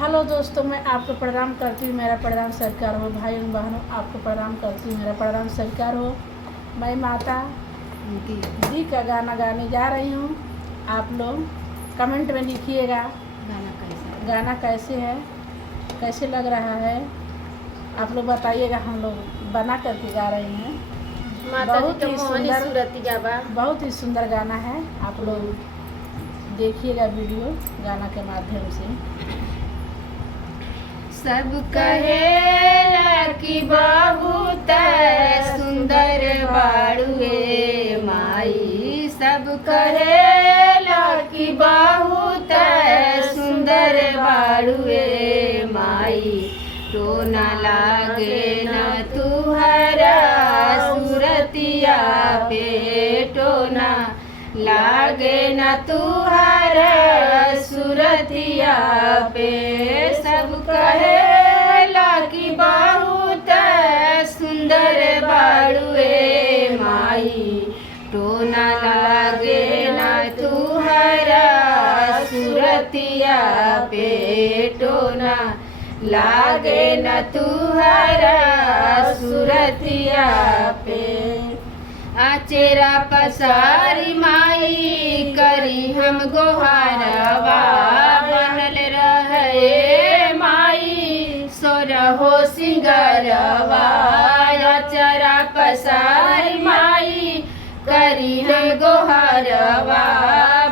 Hello दोस्तों, मैं आपको प्रणाम करती हूँ। मेरा प्रणाम स्वीकार हो। भाई और बहनों, आपको प्रणाम करती हूँ। मेरा प्रणाम स्वीकार हो। मैं माता जी का गाना गाने जा रही हूँ। आप लोग कमेंट में लिखिएगा गाना कैसे है, कैसे लग रहा है। आप लोग बताइएगा। हम लोग बना करके गा रहे हैं। बहुत ही सुंदर गाना है। आप लोग देखिएगा वीडियो गाना के माध्यम से। सब कहेला कि बहुत सुंदर बाड़ुए माई। सब कहेला कि बहुत सुंदर बाड़ुए माई। तो न लागे न तुहरा सूरतिया पे, तो न लागे न तुहरा सूरतिया पे। सब कहेला कि बहुत सुंदर बाड़ुए माई। तो न लागे न तुहरा सूरतिया पे, तो न लागे न तुहरा सूरतिया पे। आचेरा पसारी माई करी हम गोहारवा। बनल रहे माई सोरहो सिंगरवा। आचेरा पसारी माई करी हम गोहारवा।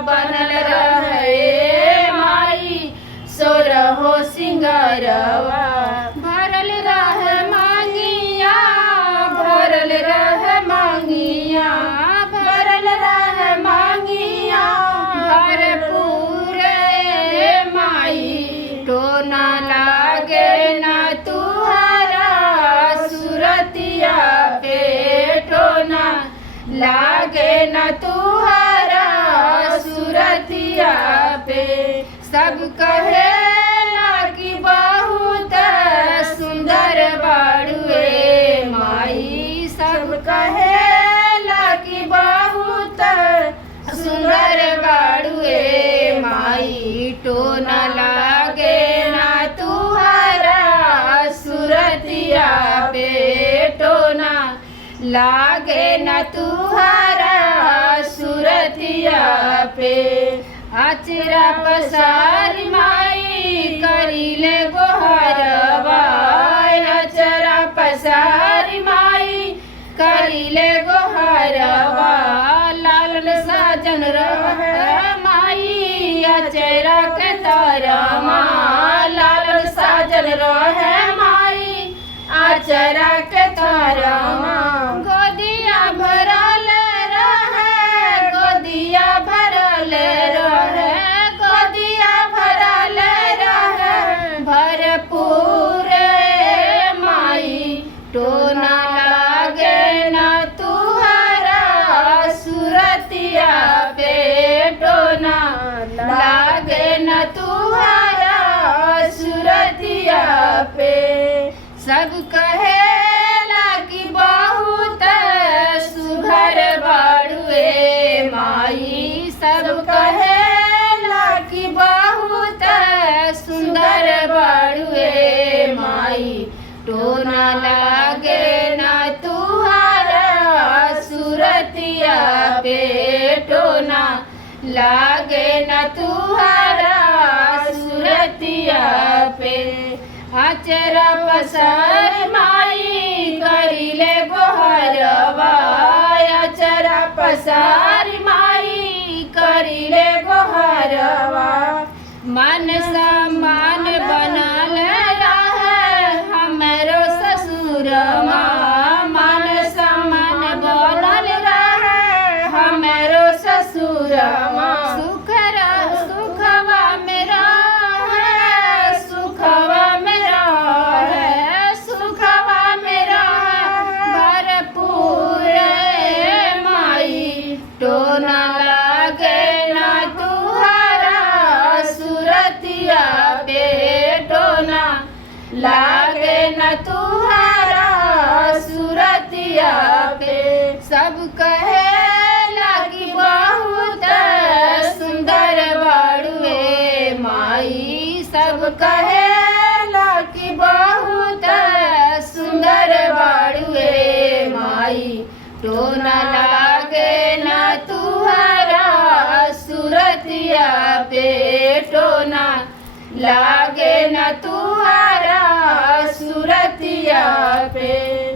बनल रहे माई सोरहो सिंगरवा। भरल रहे मांगिया, भरल रहे मांगिया, भरल रहे मांगिया भरपूर माई। तो न लागे न तुहरा सूरतिया पे, तो न लागे न तुहरा सूरतिया पे। सब कहेला कि बहुत सुंदर बाड़ुए माई। सब कहेला कि बहुत सुंदर बाड़ुए माई। तो न लागे न तुहरा सूरतिया पे, तो न लागे न तुहरा सूरतिया पे। आचरा पसारी माई करीले गोहरवा। आचरा पसारी माई करीले गोहरवा। लाल साजन रहे माई आचरा के तारमा। लाल साजन रहे माई आचरा के तारमा। गोदिया भरल रहे, गोदिया भरल रहे, गोदिया भरल रहे भरपूर माई। तो न लागे न तुहरा सूरतिया पे, तो न लागे न तुहरा सूरतिया पे। सब कहेला कि बहुत सुघर बाड़ुए माई। सब कहेला कि बहुत सुंदर बाड़ुए माई। तो न लागे न तुहरा सूरतिया पे, तो न लागे न तुहरा सूरतिया पे। आचरा पसार माई करीले गोहरवा। आचरा पसार माई करीले गोहरवा। मन सम्मान बनल रहे हमरो ससुरमा। मन सम्मान बनल रहे हमरो ससुरमा। सुखवा मेरा है, सुखवा मेरा है, सुखवा मेरा भरपूर माई। तो न लागे न तुहरा सूरतिया पे, तो न लागे न तुहरा सूरतिया पे। सब कहेला कि बहुत सुंदर बाड़ुए माई। सब कहे न लागे न तुहरा सुरतिया पेटो न लागे न तुहरा सुरतिया पे।